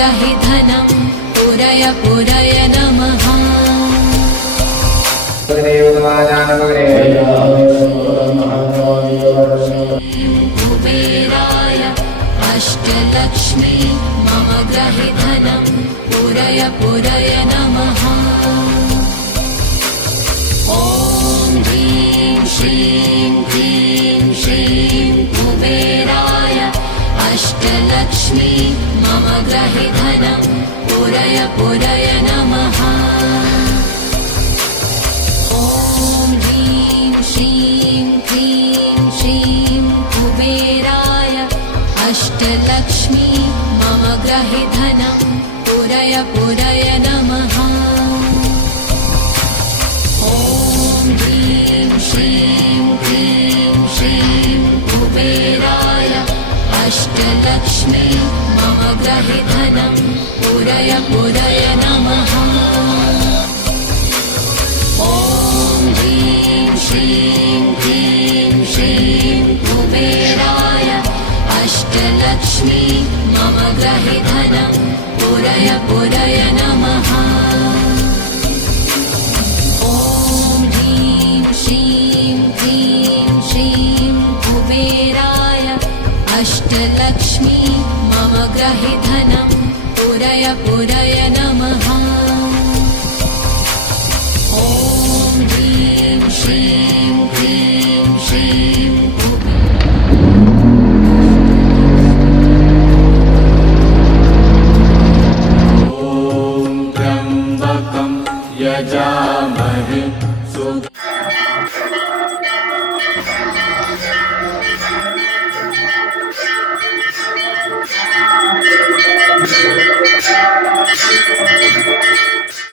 ग्रहि धनं पुरय पुरय नमः। कुबेराय अष्टलक्ष्मी मम ग्रहि धनं पुरय पुरय नमः। ॐ ह्रीं श्रीं क्लीं श्रीं कुबेराय अष्टलक्ष्मी मम ग्रहि धनं पुरय पुरय नमः। ॐ ह्रीं श्रीं क्लीं श्रीं कुबेराय अष्टलक्ष्मी मम ग्रहि धनं पुरय पुरय नमः। ॐ ह्रीं श्रीं क्लीं श्रीं कुबेराय अष्टलक्ष्मी मम ग्रहि धनं पुरय पुरय नमः। ॐ ह्रीं श्रीं क्लीं श्रीं कुबेराय अष्टलक्ष्मी मम ग्रहि धनं पुरय पुरय नमः। ॐ ह्रीं श्रीं क्लीं श्रीं कुबेराय अष्टलक्ष्मी मम ग्रहि धनं पुरय पुरय